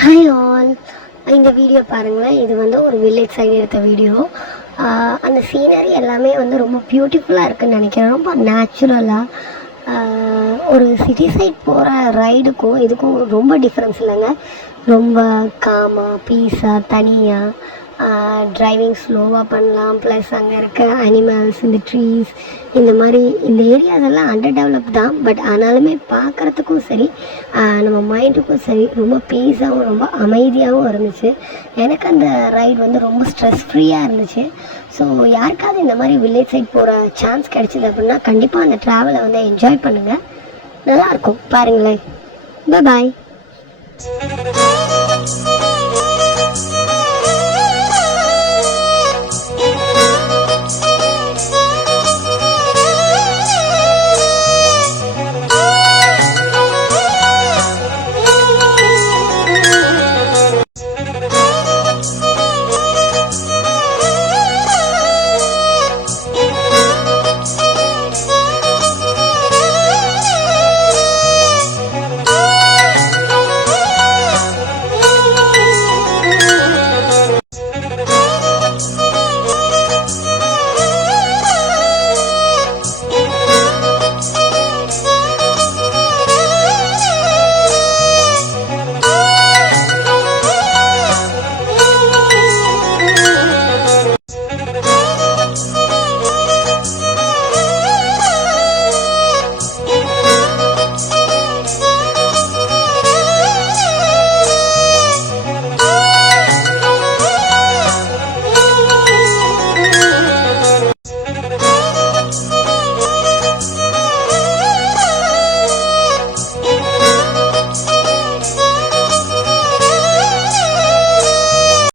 Hi all, இந்த video பாருங்களேன். இது வந்து ஒரு வில்லேஜ் சைடு எடுத்த வீடியோ. அந்த சீனரி எல்லாமே வந்து ரொம்ப பியூட்டிஃபுல்லாக இருக்குதுன்னு நினைக்கிறேன். ரொம்ப நேச்சுரலாக ஒரு சிட்டி சைட் போகிற ரைடுக்கும் இதுக்கும் ரொம்ப டிஃப்ரென்ஸ் இல்லைங்க. ரொம்ப காமாக பீஸாக தனியாக டிரைவிங் ஸ்லோவாக பண்ணலாம். ப்ளஸ் அங்கே இருக்க அனிமல்ஸ், இந்த ட்ரீஸ், இந்த மாதிரி இந்த ஏரியாஸ் எல்லாம் அண்டர் டெவலப் தான். பட் ஆனாலுமே பார்க்குறதுக்கும் சரி, நம்ம மைண்டுக்கும் சரி ரொம்ப பீஸாகவும் ரொம்ப அமைதியாகவும் இருந்துச்சு. எனக்கு அந்த ரைடு வந்து ரொம்ப ஸ்ட்ரெஸ் ஃப்ரீயாக இருந்துச்சு. ஸோ யாருக்காவது இந்த மாதிரி வில்லேஜ் சைட் போகிற சான்ஸ் கிடச்சிது அப்படின்னா கண்டிப்பாக அந்த ட்ராவலை வந்து என்ஜாய் பண்ணுங்கள். நல்லாயிருக்கும், பாருங்களேன். பாய்.